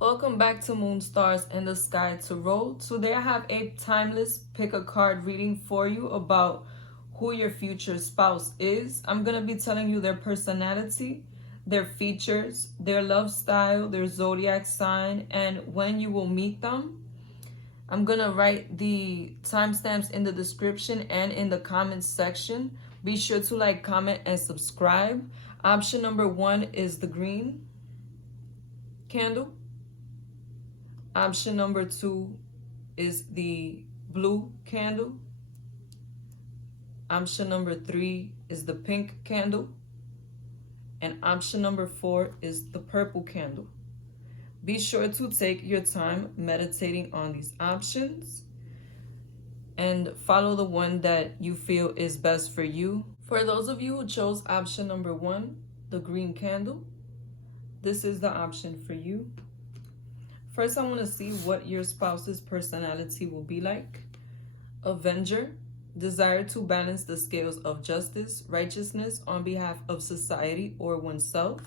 Welcome back to Moon Stars in the Sky Tarot. Today I have a timeless pick a card reading for you about who your future spouse is. I'm going to be telling you their personality, their features, their love style, their zodiac sign, and when you will meet them. I'm going to write the timestamps in the description and in the comments section. Be sure to like, comment, and subscribe. Option number 1 is the green candle. Option number 2 is the blue candle. Option number 3 is the pink candle. And option number 4 is the purple candle. Be sure to take your time meditating on these options and follow the one that you feel is best for you. For those of you who chose option number 1, the green candle, this is the option for you. First, I want to see what your spouse's personality will be like. Avenger, desire to balance the scales of justice, righteousness on behalf of society or oneself.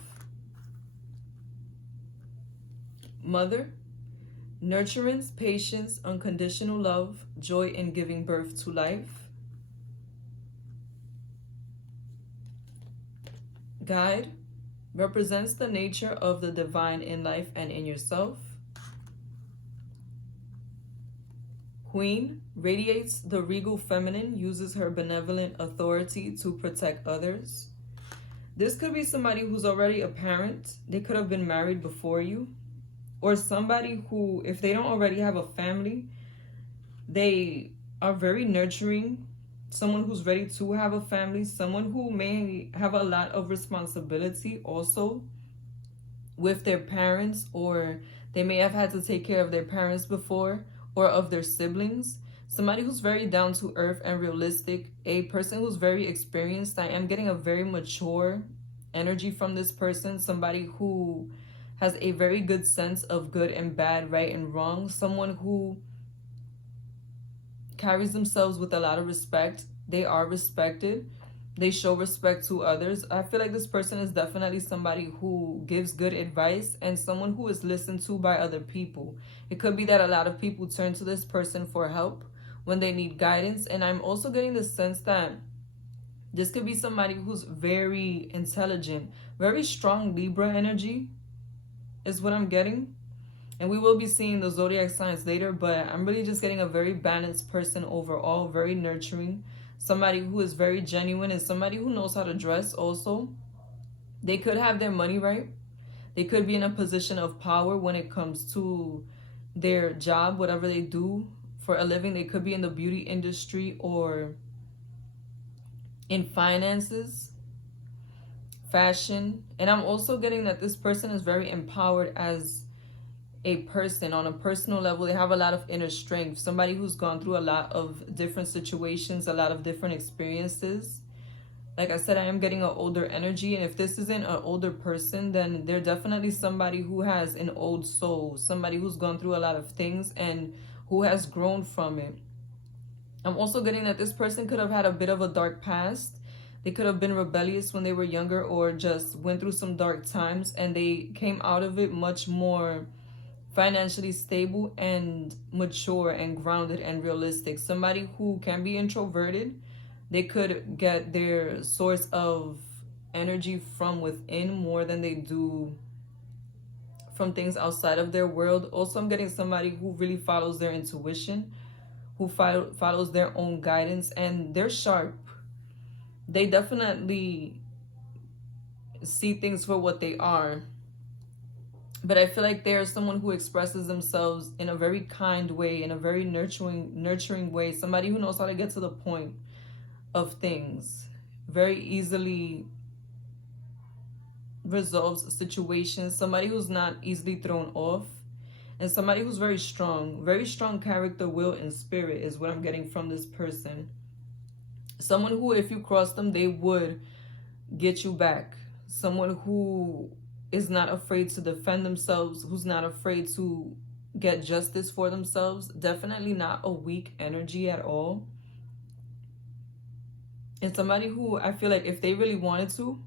Mother, nurturance, patience, unconditional love, joy in giving birth to life. Guide, represents the nature of the divine in life and in yourself. Queen, radiates the regal feminine, uses her benevolent authority to protect others. This could be somebody who's already a parent. They could have been married before you. Or somebody who, if they don't already have a family, they are very nurturing. Someone who's ready to have a family. Someone who may have a lot of responsibility also with their parents, or they may have had to take care of their parents before, or of their siblings. Somebody who's very down to earth and realistic. A person who's very experienced. I am getting a very mature energy from this person. Somebody who has a very good sense of good and bad, right and wrong. Someone who carries themselves with a lot of respect. They are respected. They show respect to others. I feel like this person is definitely somebody who gives good advice and someone who is listened to by other people. It could be that a lot of people turn to this person for help when they need guidance. And I'm also getting the sense that this could be somebody who's very intelligent, very strong Libra energy is what I'm getting. And we will be seeing the zodiac signs later, but I'm really just getting a very balanced person overall, very nurturing. Somebody who is very genuine and somebody who knows how to dress also. They could have their money right. They could be in a position of power when it comes to their job, whatever they do for a living. They could be in the beauty industry or in finances, fashion. And I'm also getting that this person is very empowered as a person on a personal level. They have a lot of inner strength. Somebody who's gone through a lot of different situations, a lot of different experiences. Like I said, I am getting an older energy, and if this isn't an older person, then they're definitely somebody who has an old soul, somebody who's gone through a lot of things and who has grown from it. I'm also getting that this person could have had a bit of a dark past. They could have been rebellious when they were younger or just went through some dark times, and they came out of it much more financially stable and mature and grounded and realistic. Somebody who can be introverted. They could get their source of energy from within more than they do from things outside of their world. Also, I'm getting somebody who really follows their intuition, who follows their own guidance, and they're sharp. They definitely see things for what they are. But I feel like they are someone who expresses themselves in a very kind way, in a very nurturing way. Somebody who knows how to get to the point of things. Very easily resolves situations. Somebody who's not easily thrown off. And somebody who's very strong. Very strong character, will, and spirit is what I'm getting from this person. Someone who, if you cross them, they would get you back. Someone who is not afraid to defend themselves, who's not afraid to get justice for themselves. Definitely not a weak energy at all. And somebody who I feel like if they really wanted to,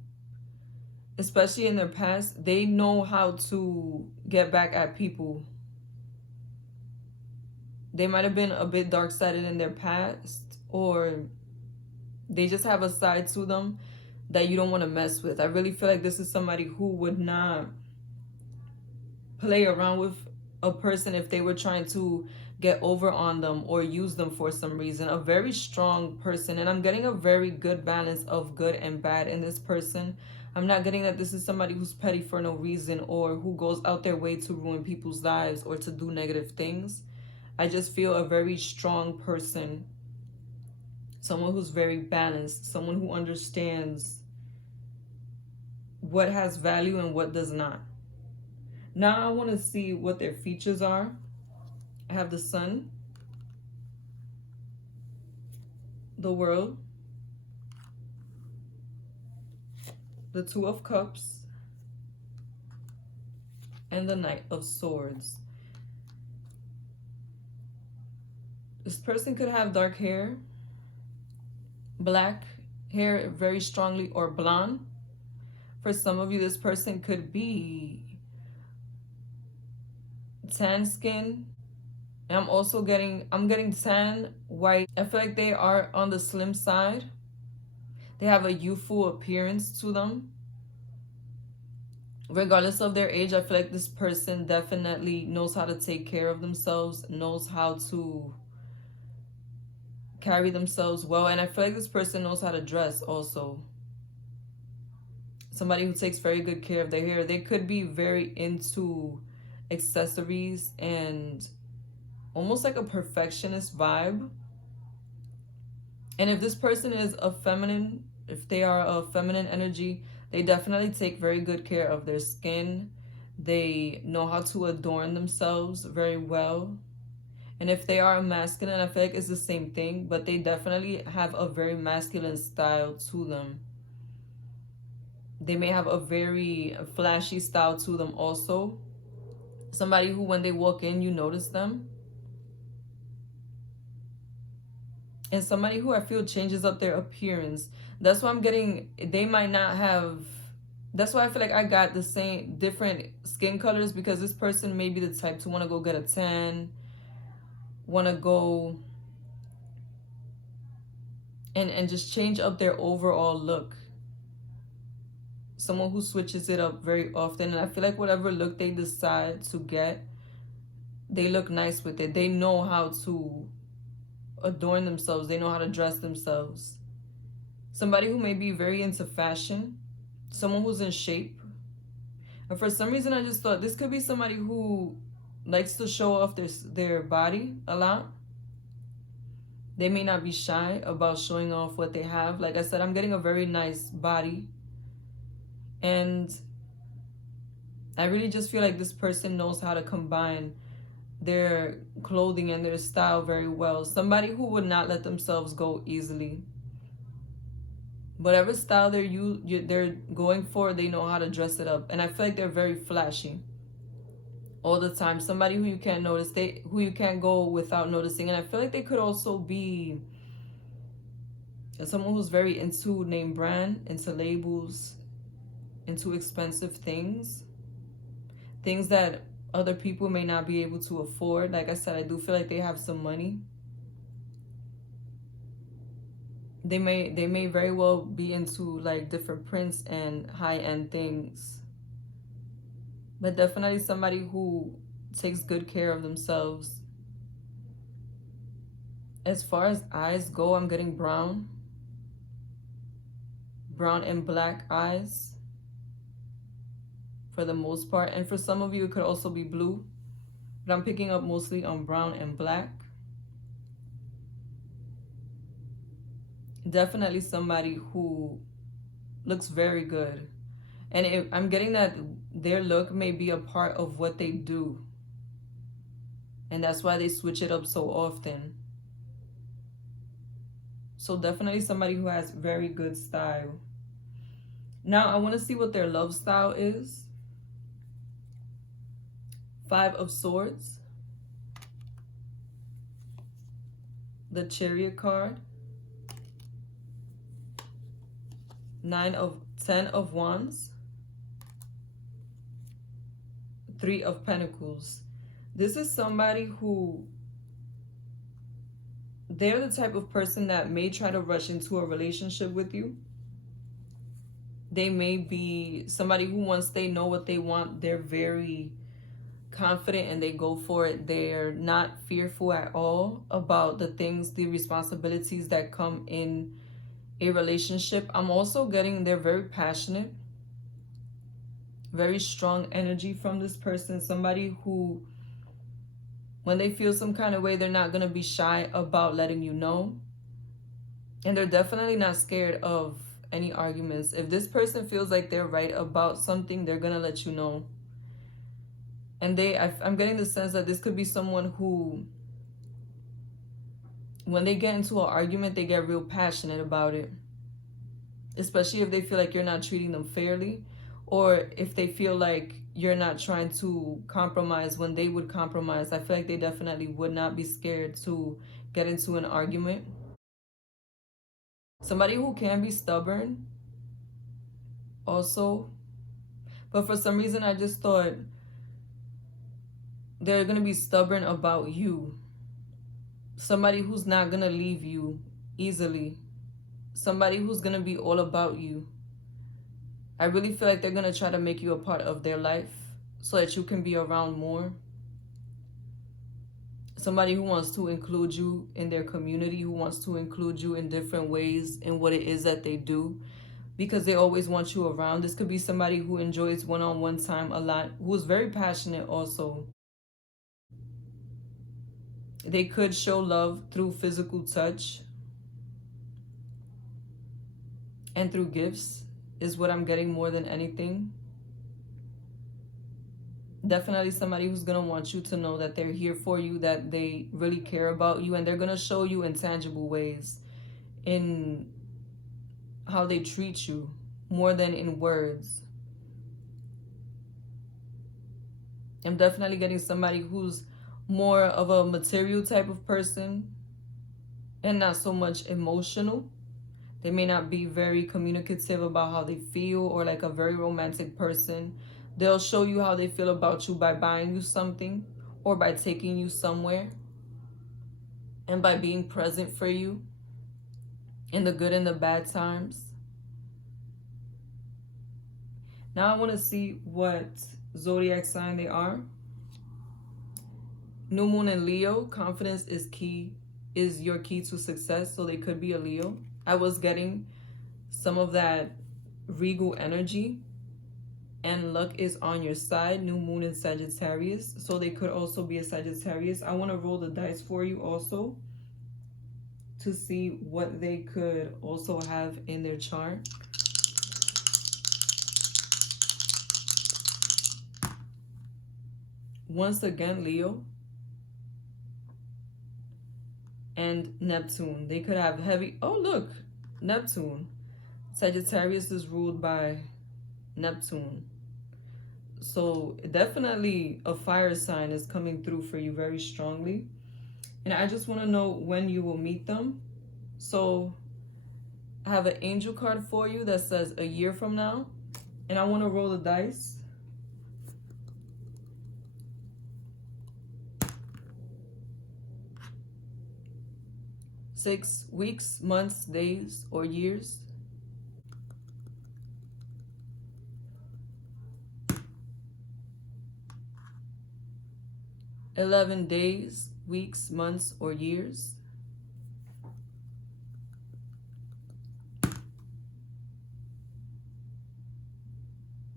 especially in their past, they know how to get back at people. They might have been a bit dark-sided in their past, or they just have a side to them that you don't want to mess with. I really feel like this is somebody who would not play around with a person if they were trying to get over on them or use them for some reason. A very strong person, and I'm getting a very good balance of good and bad in this person. I'm not getting that this is somebody who's petty for no reason or who goes out their way to ruin people's lives or to do negative things. I just feel a very strong person, someone who's very balanced, someone who understands what has value and what does not. Now I want to see what their features are. I have the Sun, the World, the Two of Cups, and the Knight of Swords. This person could have dark hair, black hair very strongly, or blonde. For some of you, this person could be tan skin. And I'm getting tan, white. I feel like they are on the slim side. They have a youthful appearance to them. Regardless of their age, I feel like this person definitely knows how to take care of themselves, knows how to carry themselves well. And I feel like this person knows how to dress also. Somebody who takes very good care of their hair. They could be very into accessories and almost like a perfectionist vibe. And if this person is a feminine, if they are a feminine energy, they definitely take very good care of their skin. They know how to adorn themselves very well. And if they are a masculine, I feel like it's the same thing, but they definitely have a very masculine style to them. They may have a very flashy style to them also. Somebody who, when they walk in, you notice them. And somebody who I feel changes up their appearance. That's why I'm getting, they might not have, that's why I feel like I got the same, different skin colors, because this person may be the type to want to go get a tan, want to go and just change up their overall look. Someone who switches it up very often. And I feel like whatever look they decide to get, they look nice with it. They know how to adorn themselves. They know how to dress themselves. Somebody who may be very into fashion. Someone who's in shape. And for some reason, I just thought this could be somebody who likes to show off their body a lot. They may not be shy about showing off what they have. Like I said, I'm getting a very nice body. And I really just feel like this person knows how to combine their clothing and their style very well. Somebody who would not let themselves go easily. Whatever style they're going for, they know how to dress it up. And I feel like they're very flashy all the time. Somebody who you can't notice, who you can't go without noticing. And I feel like they could also be someone who's very into name brand, into labels, into expensive things that other people may not be able to afford. Like I said, I do feel like they have some money. They may very well be into like different prints and high-end things. But definitely somebody who takes good care of themselves. As far as eyes go, I'm getting brown. Brown and black eyes for the most part. And for some of you, it could also be blue. But I'm picking up mostly on brown and black. Definitely somebody who looks very good. And I'm getting that their look may be a part of what they do. And that's why they switch it up so often. So definitely somebody who has very good style. Now I want to see what their love style is. 5 of Swords. The Chariot card. 10 of Wands. Three of Pentacles. This is somebody who, they're the type of person that may try to rush into a relationship with you. They may be somebody who, once they know what they want, they're very confident and they go for it. They're not fearful at all about the things, the responsibilities that come in a relationship. I'm also getting they're very passionate, very strong energy from this person. Somebody who, when they feel some kind of way, they're not going to be shy about letting you know. And they're definitely not scared of any arguments. If this person feels like they're right about something, they're going to let you know. And I'm getting the sense that this could be someone who, when they get into an argument, they get real passionate about it. Especially if they feel like you're not treating them fairly, or if they feel like you're not trying to compromise when they would compromise. I feel like they definitely would not be scared to get into an argument. Somebody who can be stubborn also. But for some reason, I just thought they're going to be stubborn about you. Somebody who's not going to leave you easily. Somebody who's going to be all about you. I really feel like they're going to try to make you a part of their life so that you can be around more. Somebody who wants to include you in their community, who wants to include you in different ways in what it is that they do, because they always want you around. This could be somebody who enjoys one-on-one time a lot, who is very passionate also. They could show love through physical touch and through gifts is what I'm getting more than anything. Definitely somebody who's going to want you to know that they're here for you, that they really care about you, and they're going to show you in tangible ways in how they treat you more than in words. I'm definitely getting somebody who's more of a material type of person and not so much emotional. They may not be very communicative about how they feel, or like a very romantic person. They'll show you how they feel about you by buying you something or by taking you somewhere and by being present for you in the good and the bad times. Now I want to see what zodiac sign they are. New moon in Leo. Confidence is your key to success, so they could be a Leo. I was getting some of that regal energy, and luck is on your side. New moon in Sagittarius, so they could also be a Sagittarius. I want to roll the dice for you also to see what they could also have in their chart. Once again, Leo and Neptune. They could have heavy... Oh, look, Neptune. Sagittarius is ruled by Neptune. So definitely a fire sign is coming through for you very strongly. And I just want to know when you will meet them. So I have an angel card for you that says a year from now. And I want to roll the dice. Six weeks, months, days, or years. 11 days, weeks, months, or years.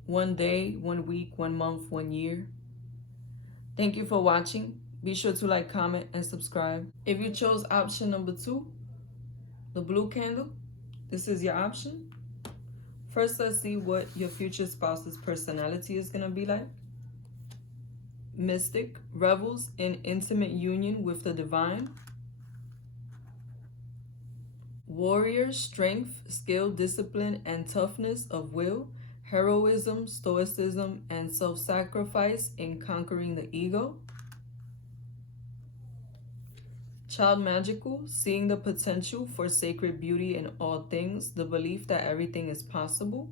1 day, 1 week, 1 month, 1 year. Thank you for watching. Be sure to like, comment, and subscribe. If you chose option number 2, the blue candle, this is your option. First, let's see what your future spouse's personality is going to be like. Mystic, revels in intimate union with the divine. Warrior, strength, skill, discipline, and toughness of will. Heroism, stoicism, and self-sacrifice in conquering the ego. Child magical, seeing the potential for sacred beauty in all things, the belief that everything is possible.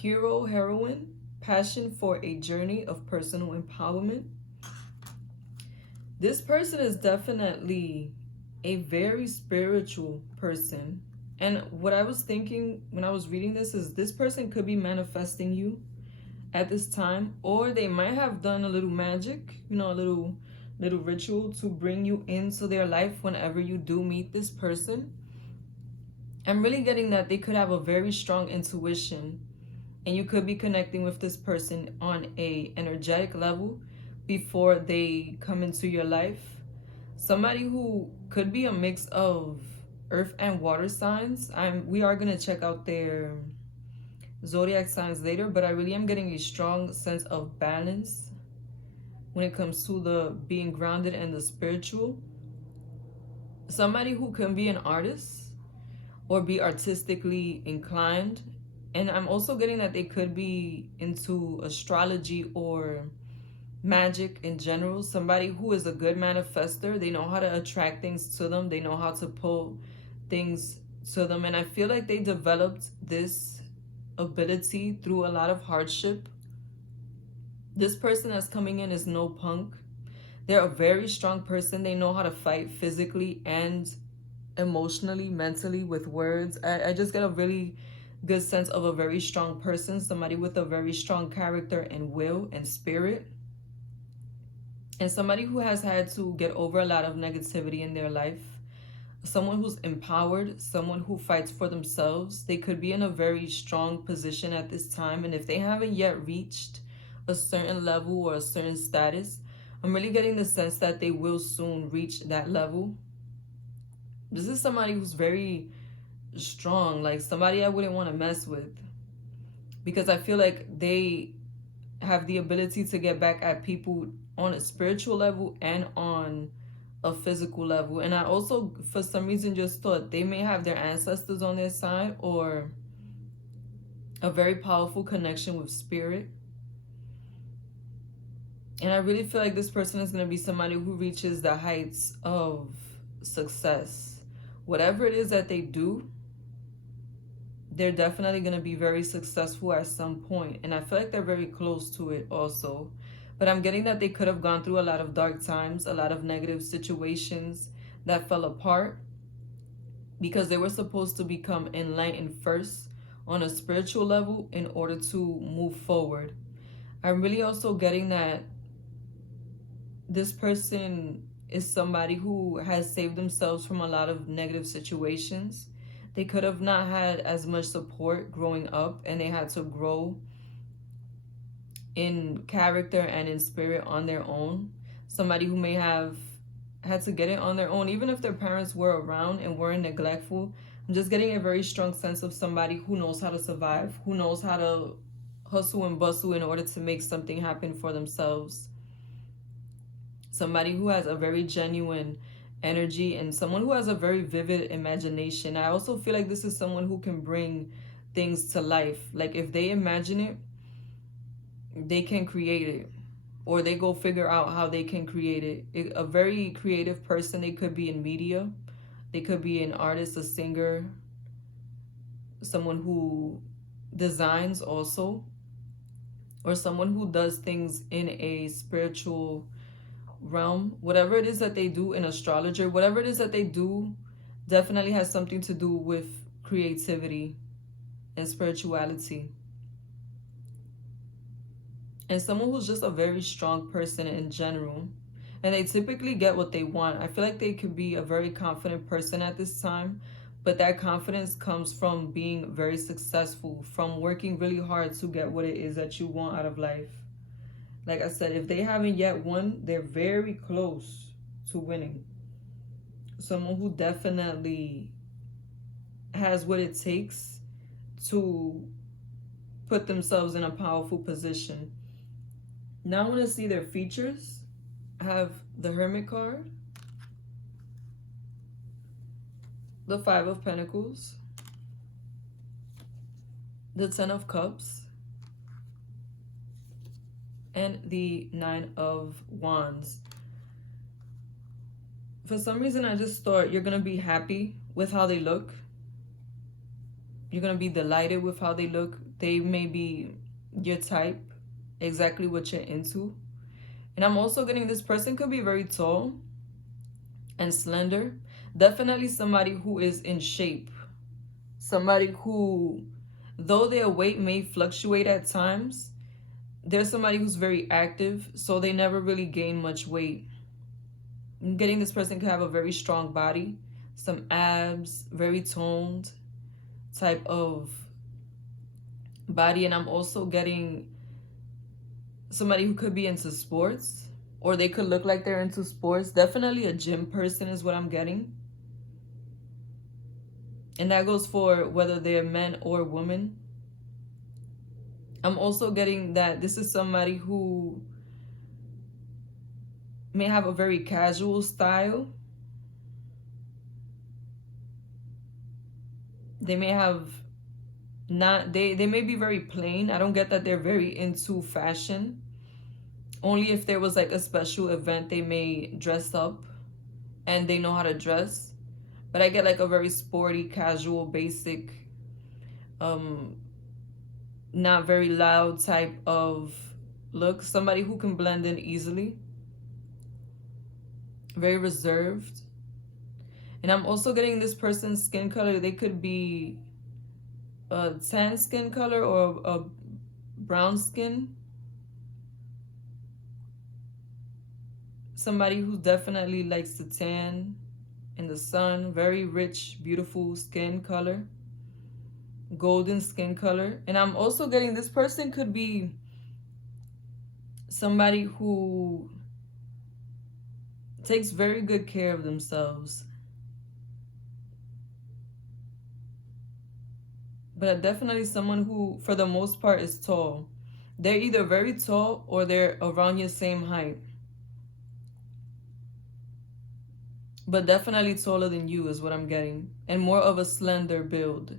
hero, heroine, passion for a journey of personal empowerment. This person is definitely a very spiritual person. And what I was thinking when I was reading this person could be manifesting you at this time, or they might have done a little magic, you know, a little ritual to bring you into their life whenever you do meet this person. I'm really getting that they could have a very strong intuition, and you could be connecting with this person on a energetic level before they come into your life. Somebody who could be a mix of earth and water signs. We are going to check out their zodiac signs later, but I really am getting a strong sense of balance when it comes to the being grounded and the spiritual. Somebody who can be an artist or be artistically inclined. And I'm also getting that they could be into astrology or magic in general. Somebody who is a good manifester. They know how to attract things to them. They know how to pull things to them. And I feel like they developed this ability through a lot of hardship. This person that's coming in is no punk. They're a very strong person. They know how to fight physically and emotionally, mentally, with words. I just get a really good sense of a very strong person. Somebody with a very strong character and will and spirit. And somebody who has had to get over a lot of negativity in their life. Someone who's empowered, someone who fights for themselves. They could be in a very strong position at this time. And if they haven't yet reached a certain level or a certain status, I'm really getting the sense that they will soon reach that level. This is somebody who's very strong, like somebody I wouldn't want to mess with, because I feel like they have the ability to get back at people on a spiritual level and on a physical level. And I also, for some reason, just thought they may have their ancestors on their side or a very powerful connection with spirit. And I really feel like this person is going to be somebody who reaches the heights of success. Whatever it is that they do, they're definitely going to be very successful at some point. And I feel like they're very close to it also. But I'm getting that they could have gone through a lot of dark times, a lot of negative situations that fell apart because they were supposed to become enlightened first on a spiritual level in order to move forward. I'm really also getting that this person is somebody who has saved themselves from a lot of negative situations. They could have not had as much support growing up, and they had to grow in character and in spirit on their own. Somebody who may have had to get it on their own, even if their parents were around and weren't neglectful. I'm just getting a very strong sense of somebody who knows how to survive, who knows how to hustle and bustle in order to make something happen for themselves. Somebody who has a very genuine energy and someone who has a very vivid imagination. I also feel like this is someone who can bring things to life. Like if they imagine it, they can create it, or they go figure out how they can create it. A very creative person. They could be in media, they could be an artist, a singer, someone who designs also, or someone who does things in a spiritual realm. Whatever it is that they do in astrology, whatever it is that they do definitely has something to do with creativity and spirituality. And someone who's just a very strong person in general. And they typically get what they want. I feel like they could be a very confident person at this time, but that confidence comes from being very successful, from working really hard to get what it is that you want out of life. Like I said, if they haven't yet won, they're very close to winning. Someone who definitely has what it takes to put themselves in a powerful position. Now I want to see their features. I have the Hermit card, the Five of Pentacles, the Ten of Cups, and the Nine of Wands. For some reason, I just thought you're going to be happy with how they look. You're going to be delighted with how they look. They may be your type, exactly what you're into. And I'm also getting this person could be very tall and slender. Definitely somebody who is in shape. Somebody who, though their weight may fluctuate at times, there's somebody who's very active, so they never really gain much weight. I'm getting this person could have a very strong body, some abs, very toned type of body. And I'm also getting somebody who could be into sports, or they could look like they're into sports. Definitely a gym person is what I'm getting. And that goes for whether they're men or women. I'm also getting that this is somebody who may have a very casual style. They may have not, they may be very plain. I don't get that they're very into fashion. Only if there was like a special event they may dress up and they know how to dress. But I get like a very sporty, casual, basic, not very loud type of look. Somebody who can blend in easily. Very reserved. And I'm also getting this person's skin color. They could be a tan skin color or a brown skin. Somebody who definitely likes to tan in the sun. Very rich, beautiful skin color. Golden skin color. And I'm also getting this person could be somebody who takes very good care of themselves. But definitely someone who, for the most part, is tall. They're either very tall or they're around your same height. But definitely taller than you is what I'm getting. And more of a slender build.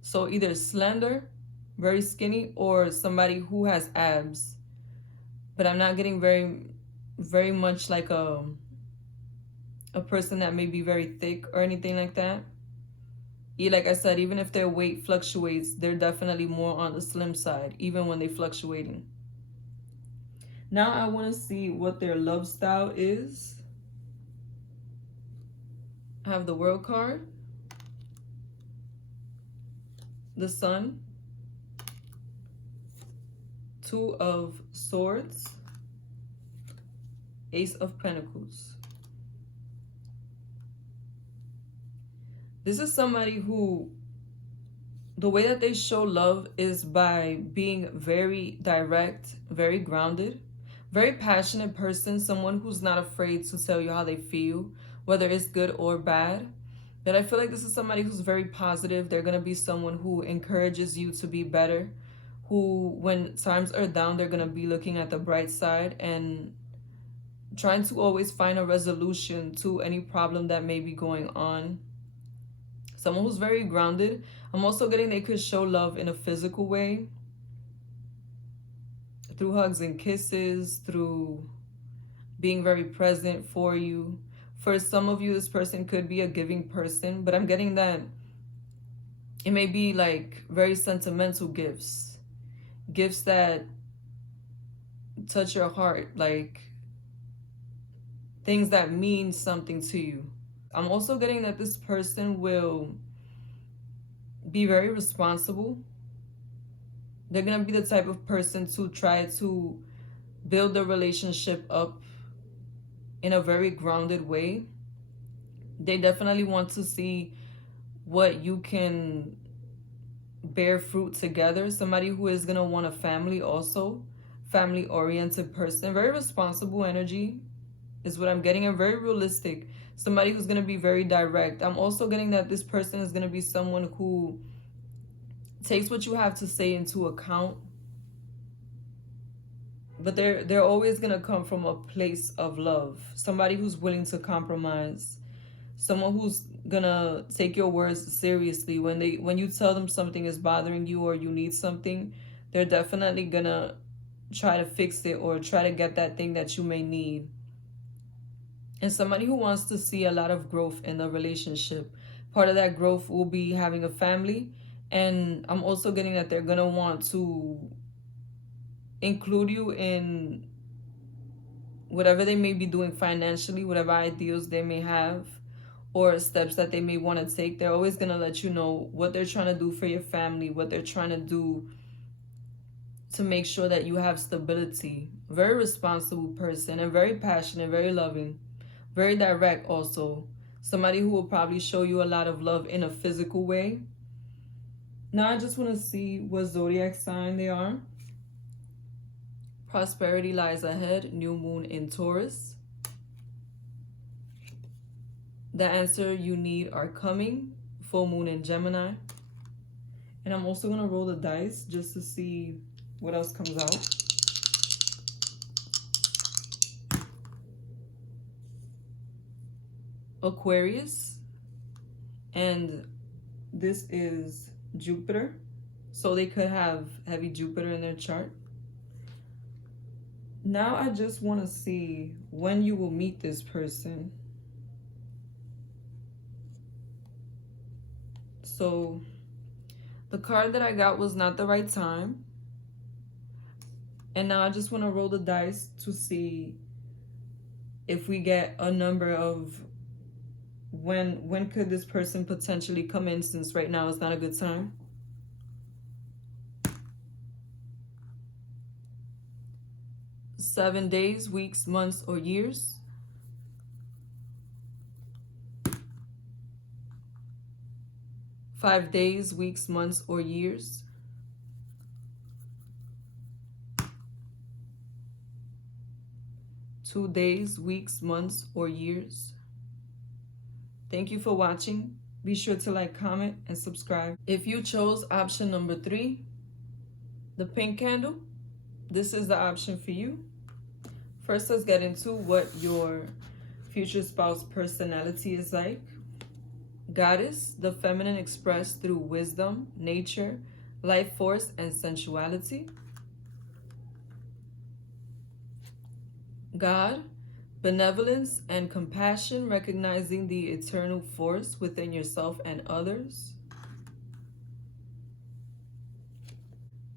So either slender, very skinny, or somebody who has abs. But I'm not getting very much like a person that may be very thick or anything like that. Like I said, even if their weight fluctuates, they're definitely more on the slim side, even when they're fluctuating. Now I want to see what their love style is. I have the World card, the Sun, Two of Swords, Ace of Pentacles. This is somebody who, the way that they show love is by being very direct, very grounded, very passionate person, someone who's not afraid to tell you how they feel, whether it's good or bad. But I feel like this is somebody who's very positive. They're going to be someone who encourages you to be better, who, when times are down, they're going to be looking at the bright side and trying to always find a resolution to any problem that may be going on. Someone who's very grounded. I'm also getting they could show love in a physical way. Through hugs and kisses, through being very present for you. For some of you, this person could be a giving person, but I'm getting that it may be like very sentimental gifts. Gifts that touch your heart, like things that mean something to you. I'm also getting that this person will be very responsible. They're going to be the type of person to try to build the relationship up in a very grounded way. They definitely want to see what you can bear fruit together. Somebody who is going to want a family also. Family-oriented person. Very responsible energy is what I'm getting, and very realistic. Somebody who's going to be very direct. I'm also getting that this person is going to be someone who takes what you have to say into account. But they're always going to come from a place of love. Somebody who's willing to compromise. Someone who's going to take your words seriously. When you tell them something is bothering you or you need something, they're definitely going to try to fix it or try to get that thing that you may need. And somebody who wants to see a lot of growth in the relationship. Part of that growth will be having a family And I'm also getting that they're going to want to include you in whatever they may be doing financially, whatever ideals they may have, or steps that they may want to take. They're always going to let you know what they're trying to do for your family, what they're trying to do to make sure that you have stability. Very responsible person, and very passionate, very loving, very direct also. Somebody who will probably show you a lot of love in a physical way. Now I just want to see what zodiac sign they are. Prosperity lies ahead. New moon in Taurus. The answer you need are coming. Full moon in Gemini. And I'm also going to roll the dice just to see what else comes out. Aquarius. And this is Jupiter. So they could have heavy Jupiter in their chart. Now I just want to see when you will meet this person. So the card that I got was not the right time. And now I just want to roll the dice to see if we get a number of when could this person potentially come in, since right now is not a good time. Seven days, weeks, months, or years. Five days, weeks, months, or years. Two days, weeks, months, or years. Thank you for watching. Be sure to like, comment, and subscribe. If you chose option number 3, the pink candle, this is the option for you. First, let's get into what your future spouse personality is like. Goddess, the feminine expressed through wisdom, nature, life force, and sensuality. God, benevolence and compassion, recognizing the eternal force within yourself and others.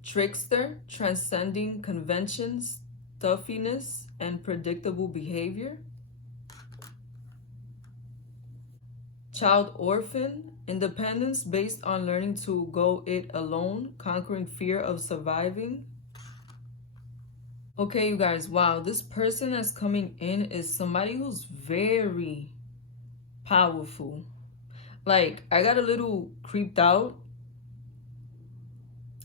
Trickster, transcending conventions, stuffiness, and predictable behavior. Child orphan, independence based on learning to go it alone, conquering fear of surviving. Okay, you guys, wow, this person that's coming in is somebody who's very powerful. Like, I got a little creeped out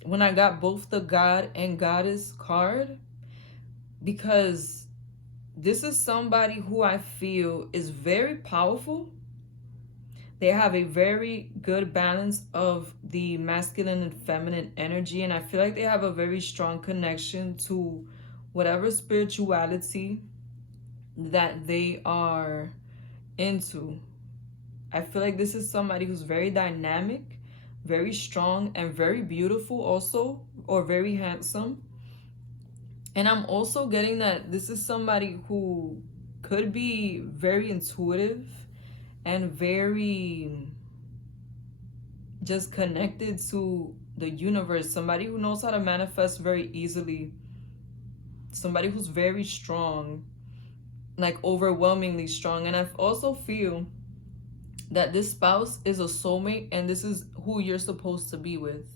when I got both the God and Goddess card, because this is somebody who I feel is very powerful. They have a very good balance of the masculine and feminine energy, and I feel like they have a very strong connection to whatever spirituality that they are into. I feel like this is somebody who's very dynamic, very strong, and very beautiful also, or very handsome. And I'm also getting that this is somebody who could be very intuitive and very just connected to the universe. Somebody who knows how to manifest very easily. Somebody who's very strong, like overwhelmingly strong. And I also feel that this spouse is a soulmate, and this is who you're supposed to be with.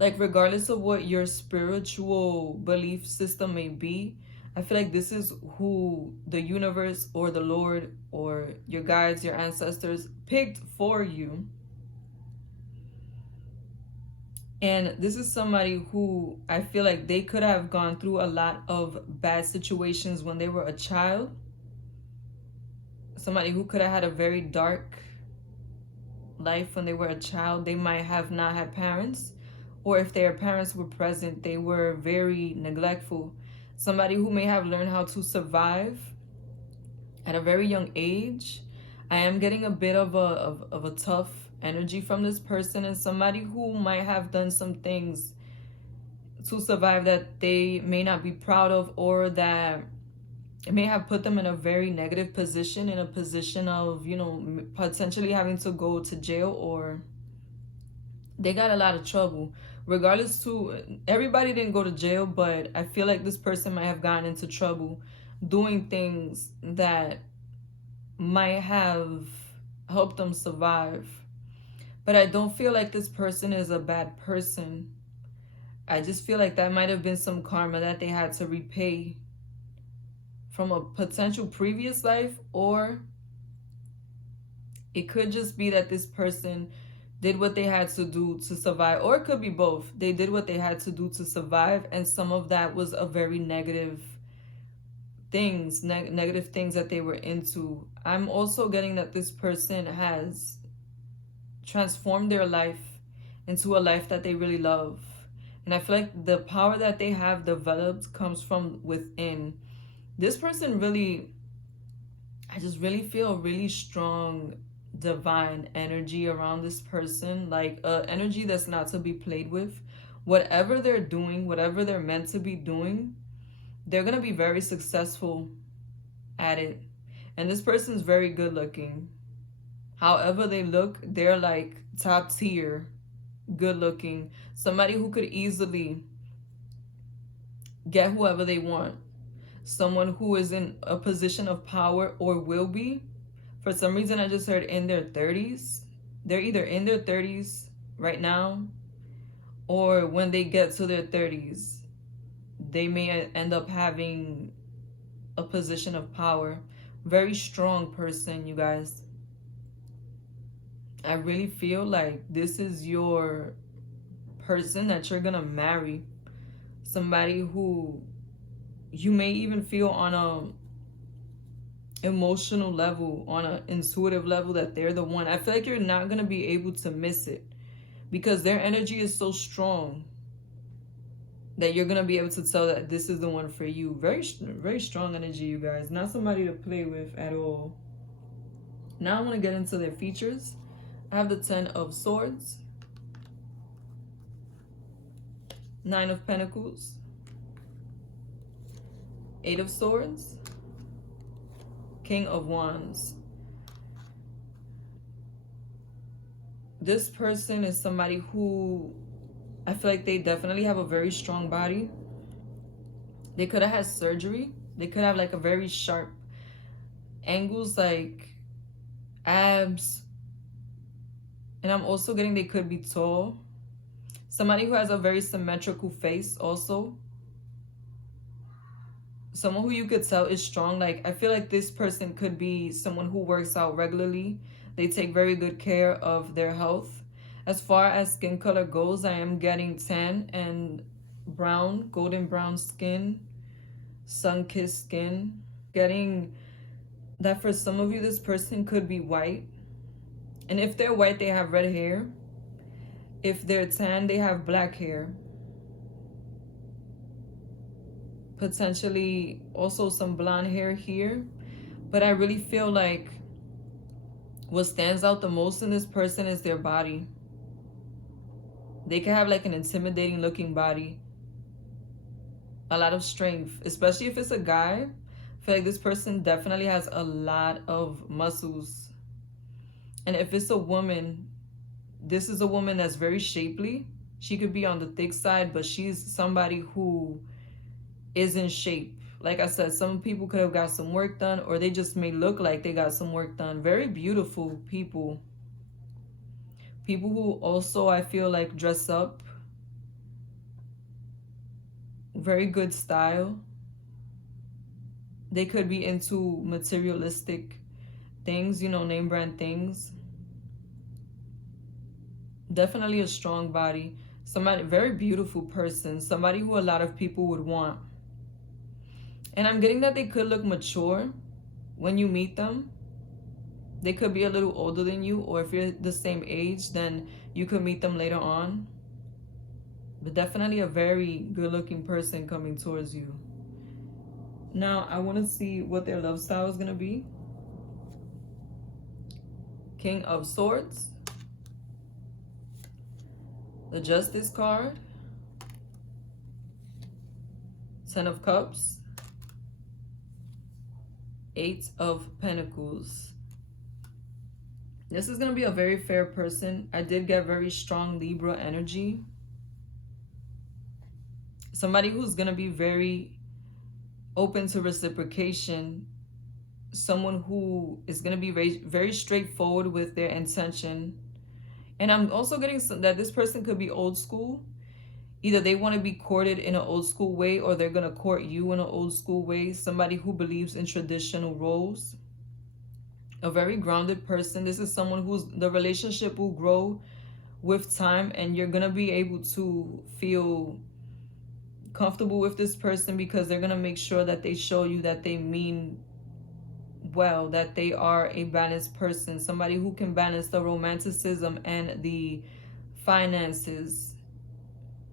Like, regardless of what your spiritual belief system may be, I feel like this is who the universe or the Lord or your guides, your ancestors picked for you. And this is somebody who I feel like they could have gone through a lot of bad situations when they were a child. Somebody who could have had a very dark life when they were a child. They might have not had parents, or if their parents were present, they were very neglectful. Somebody who may have learned how to survive at a very young age. I am getting a bit of a tough energy from this person, and somebody who might have done some things to survive that they may not be proud of, or that it may have put them in a very negative position, in a position of, you know, potentially having to go to jail or They got a lot of trouble. Regardless to, everybody didn't go to jail, but I feel like this person might have gotten into trouble doing things that might have helped them survive. But I don't feel like this person is a bad person. I just feel like that might have been some karma that they had to repay from a potential previous life, or it could just be that this person did what they had to do to survive, or it could be both. They did what they had to do to survive, and some of that was a very negative things, negative things that they were into. I'm also getting that this person has transformed their life into a life that they really love. And I feel like the power that they have developed comes from within. This person really, I just really feel really strong divine energy around this person, like energy that's not to be played with. Whatever they're doing, whatever they're meant to be doing, they're gonna be very successful at it. And this person's very good looking. However they look, they're like top tier good looking. Somebody who could easily get whoever they want. Someone who is in a position of power or will be. For some reason, I just heard in their 30s. They're either in their 30s right now, or when they get to their 30s, they may end up having a position of power. Very strong person, you guys. I really feel like this is your person that you're gonna marry. Somebody who you may even feel on a emotional level, on an intuitive level, that they're the one. I feel like you're not gonna be able to miss it because their energy is so strong that you're gonna be able to tell that this is the one for you. Very, very strong energy, you guys. Not somebody to play with at all. Now I want to get into their features. I have the 10 of Swords, 9 of Pentacles, 8 of Swords, King of Wands. This person is somebody who, I feel like they definitely have a very strong body. They could have had surgery. They could have like a very sharp angles, like abs. And I'm also getting they could be tall. Somebody who has a very symmetrical face also. Someone who you could tell is strong. Like, I feel like this person could be someone who works out regularly. They take very good care of their health. As far as skin color goes, I am getting tan and brown, golden brown skin, sun-kissed skin. Getting that for some of you, this person could be white. And if they're white, they have red hair. If they're tan, they have black hair. Potentially also some blonde hair here. But I really feel like what stands out the most in this person is their body. They can have like an intimidating looking body. A lot of strength, especially if it's a guy. I feel like this person definitely has a lot of muscles. And if it's a woman, this is a woman that's very shapely. She could be on the thick side, but she's somebody who is in shape. Like I said, some people could have got some work done, or they just may look like they got some work done. Very beautiful people. People who also, I feel like, dress up. Very good style. They could be into materialistic things, you know, name brand things. Definitely a strong body. Somebody, very beautiful person. Somebody who a lot of people would want. And I'm getting that they could look mature when you meet them. They could be a little older than you, or if you're the same age, then you could meet them later on. But definitely a very good looking person coming towards you. Now, I want to see what their love style is going to be. King of Swords. The Justice card. 10 of Cups. 8 of Pentacles. This is going to be a very fair person. I did get very strong Libra energy. Somebody who's going to be very open to reciprocation. Someone who is going to be very, very straightforward with their intention. And I'm also getting that this person could be old school. Either they want to be courted in an old school way, or they're going to court you in an old school way. Somebody who believes in traditional roles. A very grounded person. This is someone who's, the relationship will grow with time, and you're going to be able to feel comfortable with this person because they're going to make sure that they show you that they mean well, that they are a balanced person. Somebody who can balance the romanticism and the finances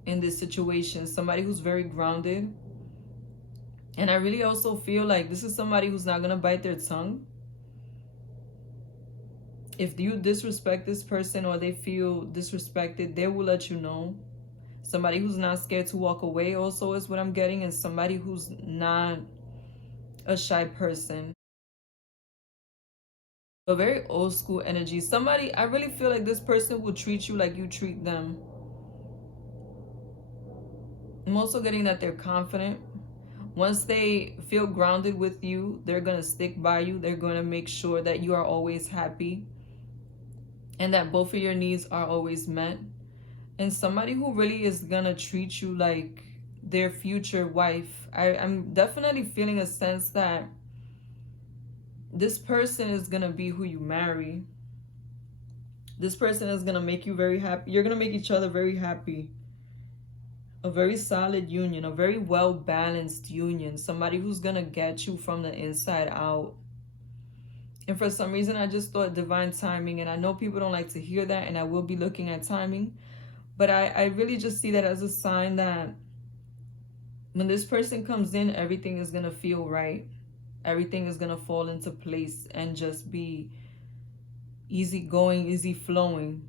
in this situation. Somebody who's very grounded. And I really also feel like this is somebody who's not going to bite their tongue. If you disrespect this person or they feel disrespected, they will let you know. Somebody who's not scared to walk away also is what I'm getting. And somebody who's not a shy person. A very old school energy. Somebody, I really feel like this person will treat you like you treat them. I'm also getting that they're confident. Once they feel grounded with you, they're going to stick by you. They're going to make sure that you are always happy. And that both of your needs are always met. And somebody who really is gonna treat you like their future wife. I'm definitely feeling a sense that this person is gonna be who you marry. This person is gonna make you very happy. You're gonna make each other very happy. A very solid union, a very well-balanced union. Somebody who's gonna get you from the inside out. And for some reason, I just thought divine timing. And I know people don't like to hear that. And I will be looking at timing. But I really just see that as a sign that when this person comes in, everything is going to feel right. Everything is going to fall into place and just be easy going, easy flowing.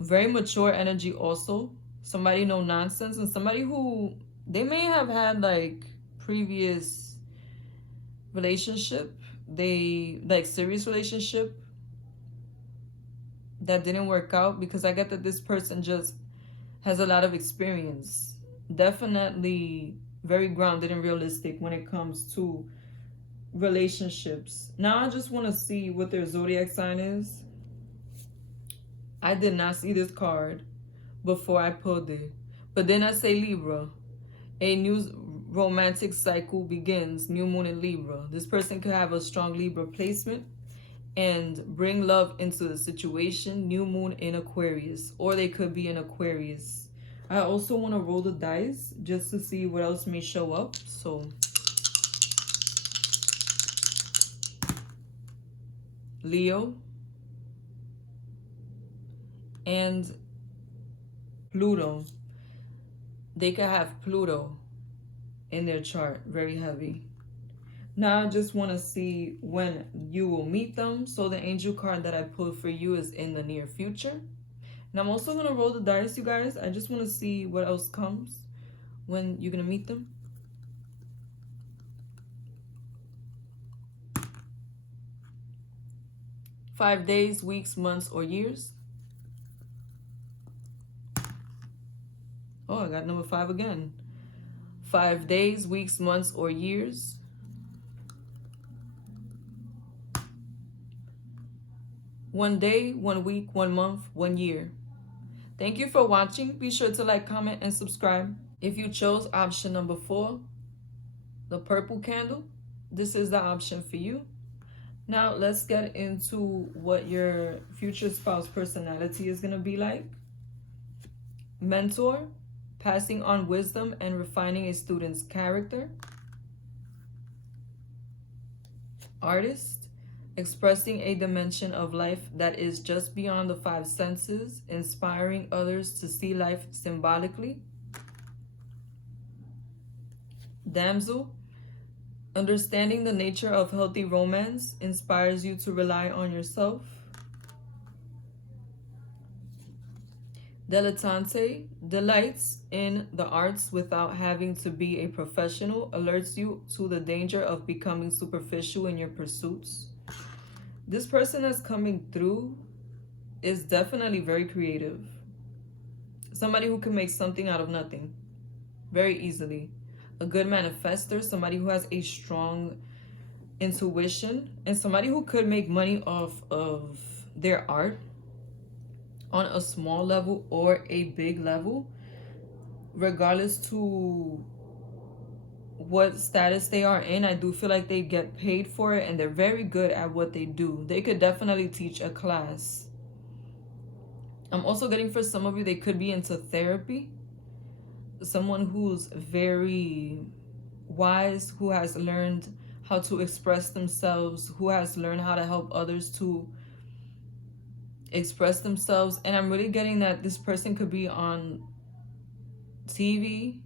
Very mature energy also. Somebody no nonsense. And somebody who they may have had like previous relationship. They like serious relationship that didn't work out, because I get that this person just has a lot of experience. Definitely very grounded and realistic when it comes to relationships. Now I just want to see what their zodiac sign is. I did not see this card before I pulled it, but then I say Libra. A new romantic cycle begins, new moon in Libra. This person could have a strong Libra placement and bring love into the situation, new moon in Aquarius, or they could be in Aquarius. I also want to roll the dice just to see what else may show up. So Leo and Pluto. They could have Pluto in their chart, very heavy. Now I just want to see when you will meet them. So the angel card that I pulled for you is in the near future. And I'm also going to roll the dice, you guys. I just want to see what else comes when you're going to meet them. Five days, weeks, months, or years. Oh, I got number 5 again. 5 days, weeks, months, or years. One day, 1 week, 1 month, 1 year. Thank you for watching. Be sure to like, comment, and subscribe. If you chose option number 4, the purple candle, this is the option for you. Now let's get into what your future spouse personality is going to be like. Mentor, passing on wisdom and refining a student's character. Artist, expressing a dimension of life that is just beyond the 5 senses, inspiring others to see life symbolically. Damsel, understanding the nature of healthy romance inspires you to rely on yourself. Dilettante, delights in the arts without having to be a professional, alerts you to the danger of becoming superficial in your pursuits. This person that's coming through is definitely very creative. Somebody who can make something out of nothing very easily. A good manifester, somebody who has a strong intuition, and somebody who could make money off of their art on a small level or a big level, regardless to what status they are in. I do feel like they get paid for it, and they're very good at what they do. They could definitely teach a class. I'm also getting, for some of you, they could be into therapy. Someone who's very wise, who has learned how to express themselves, who has learned how to help others to express themselves. And I'm really getting that this person could be on TV.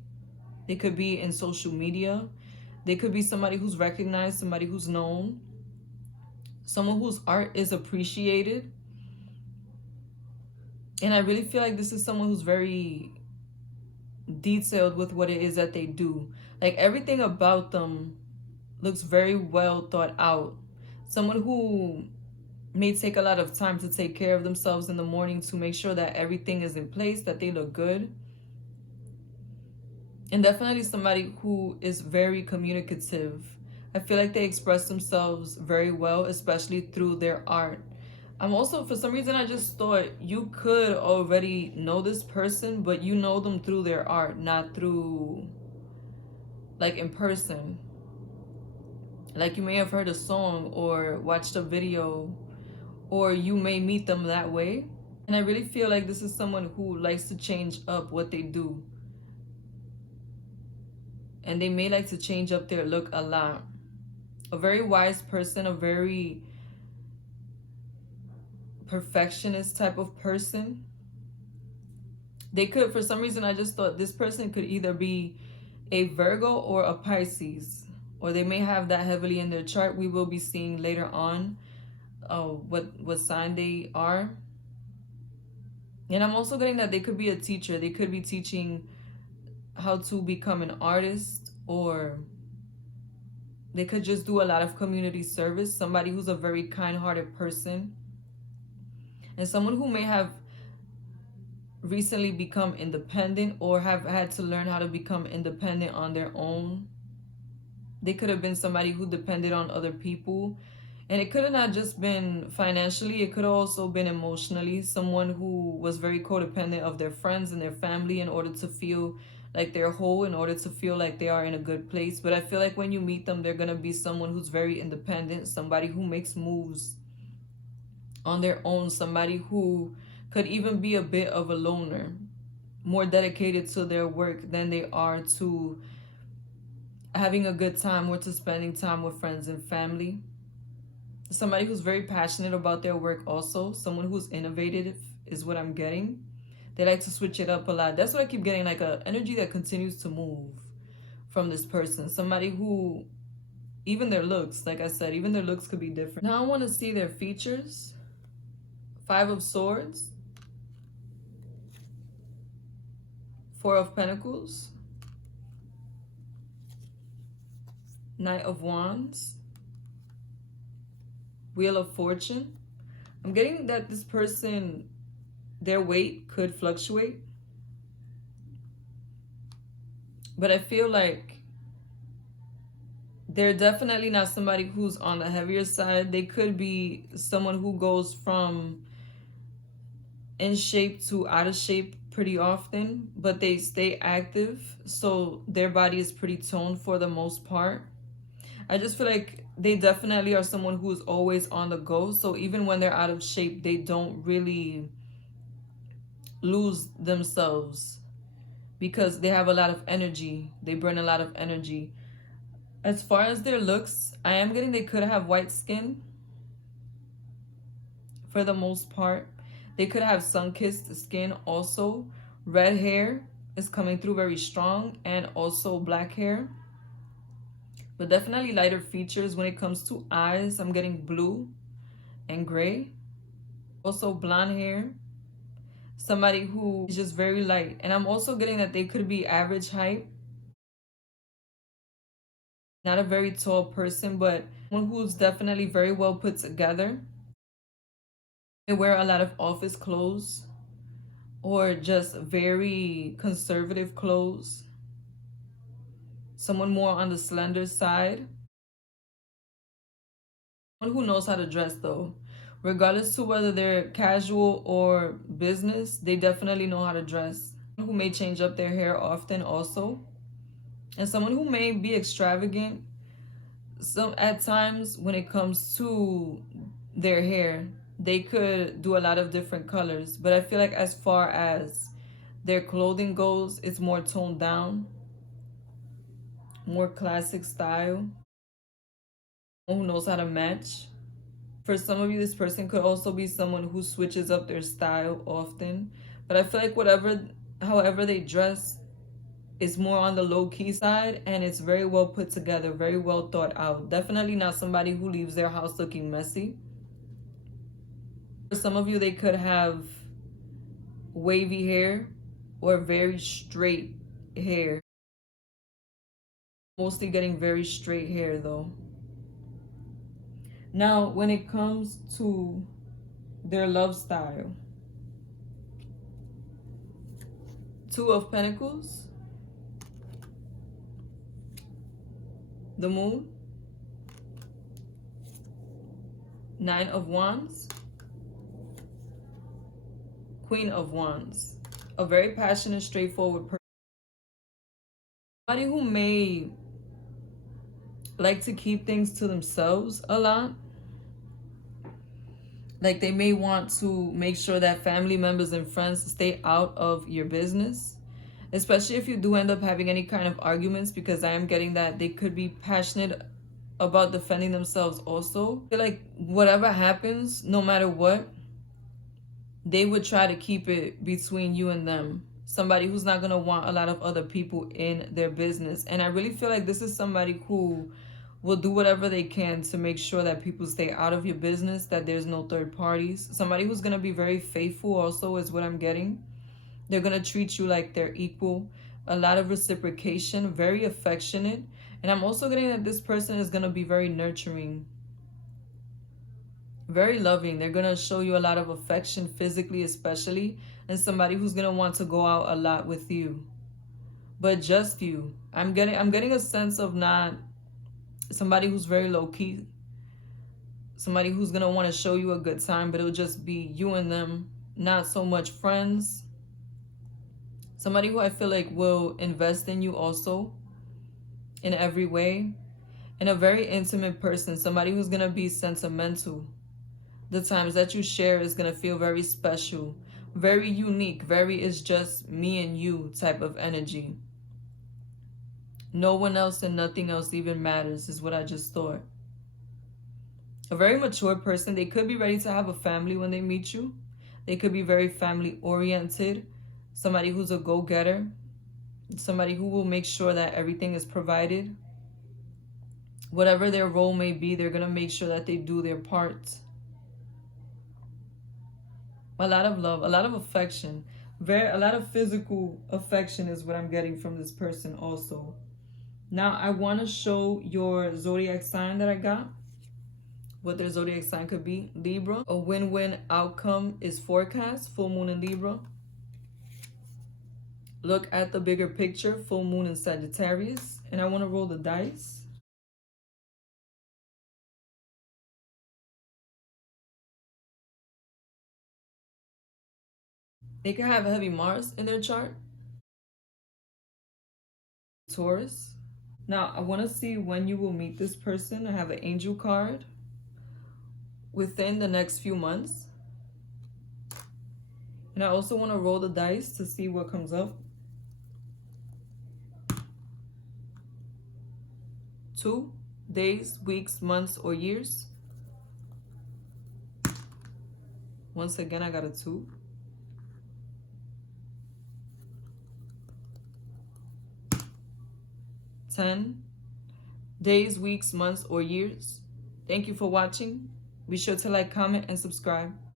They could be in social media. They could be somebody who's recognized, somebody who's known, someone whose art is appreciated. And I really feel like this is someone who's very detailed with what it is that they do. Like, everything about them looks very well thought out. Someone who may take a lot of time to take care of themselves in the morning to make sure that everything is in place, that they look good. And definitely somebody who is very communicative. I feel like they express themselves very well, especially through their art. I'm also, for some reason, I just thought you could already know this person, but you know them through their art, not through, like, in person. Like, you may have heard a song or watched a video, or you may meet them that way. And I really feel like this is someone who likes to change up what they do. And they may like to change up their look a lot. A very wise person, a very perfectionist type of person. They could, for some reason, I just thought this person could either be a Virgo or a Pisces, or they may have that heavily in their chart. We will be seeing later on what sign they are. And I'm also getting that they could be a teacher. They could be teaching how to become an artist, or they could just do a lot of community service. Somebody who's a very kind-hearted person, and someone who may have recently become independent or have had to learn how to become independent on their own. They could have been somebody who depended on other people. And it could have not just been financially, it could have also been emotionally. Someone who was very codependent of their friends and their family in order to feel like they're whole, in order to feel like they are in a good place. But I feel like when you meet them, they're going to be someone who's very independent, somebody who makes moves on their own, somebody who could even be a bit of a loner, more dedicated to their work than they are to having a good time or to spending time with friends and family. Somebody who's very passionate about their work also. Someone who's innovative is what I'm getting. They like to switch it up a lot. That's what I keep getting, like a energy that continues to move from this person. Somebody who, even their looks, like I said, even their looks could be different. Now I want to see their features. 5 of Swords. 4 of Pentacles. Knight of Wands. Wheel of Fortune. I'm getting that this person, their weight could fluctuate. But I feel like they're definitely not somebody who's on the heavier side. They could be someone who goes from in shape to out of shape pretty often, but they stay active, so their body is pretty toned for the most part. I just feel like they definitely are someone who's always on the go, so even when they're out of shape, they don't really lose themselves because they have a lot of energy. They burn a lot of energy. As far as their looks, I am getting they could have white skin for the most part. They could have sun-kissed skin also. Red hair is coming through very strong, and also black hair. But definitely lighter features when it comes to eyes. I'm getting blue and gray. Also blonde hair. Somebody who is just very light. And I'm also getting that they could be average height. Not a very tall person, but one who's definitely very well put together. They wear a lot of office clothes or just very conservative clothes. Someone more on the slender side. Someone who knows how to dress though. Regardless to whether they're casual or business, they definitely know how to dress. Who may change up their hair often also. And someone who may be extravagant some at times when it comes to their hair. They could do a lot of different colors, but I feel like as far as their clothing goes, it's more toned down, more classic style. Who knows how to match. For some of you, this person could also be someone who switches up their style often, but I feel like however they dress is more on the low-key side, and it's very well put together, very well thought out. Definitely not somebody who leaves their house looking messy. For some of you, they could have wavy hair or very straight hair. Mostly getting very straight hair though. Now, when it comes to their love style, Two of Pentacles, the Moon, Nine of Wands, Queen of Wands. A very passionate, straightforward person. Somebody who may like to keep things to themselves a lot. Like they may want to make sure that family members and friends stay out of your business. Especially if you do end up having any kind of arguments, because I am getting that they could be passionate about defending themselves also. I feel like whatever happens, no matter what, they would try to keep it between you and them. Somebody who's not going to want a lot of other people in their business. And I really feel like this is somebody who will do whatever they can to make sure that people stay out of your business, that there's no third parties. Somebody who's going to be very faithful also is what I'm getting. They're going to treat you like they're equal. A lot of reciprocation, very affectionate. And I'm also getting that this person is going to be very nurturing, very loving. They're going to show you a lot of affection physically, especially, and somebody who's going to want to go out a lot with you, but just you. I'm getting a sense of not somebody who's very low-key, somebody who's going to want to show you a good time, but it'll just be you and them, not so much friends. Somebody who I feel like will invest in you also in every way. And a very intimate person, somebody who's going to be sentimental. The times that you share is going to feel very special, very unique, very it's just me and you type of energy. No one else and nothing else even matters is what I just thought. A very mature person. They could be ready to have a family when they meet you. They could be very family oriented. Somebody who's a go-getter. Somebody who will make sure that everything is provided. Whatever their role may be, they're going to make sure that they do their part. A lot of love, a lot of affection. A lot of physical affection is what I'm getting from this person also. Now, I want to show your zodiac sign that I got. What their zodiac sign could be. Libra. A win-win outcome is forecast. Full moon in Libra. Look at the bigger picture. Full moon in Sagittarius. And I want to roll the dice. They could have heavy Mars in their chart. Taurus. Now, I want to see when you will meet this person. I have an angel card. Within the next few months. And I also want to roll the dice to see what comes up. 2 days, weeks, months, or years. Once again, I got a 2. 10 days, weeks, months, or years. Thank you for watching. Be sure to like, comment, and subscribe.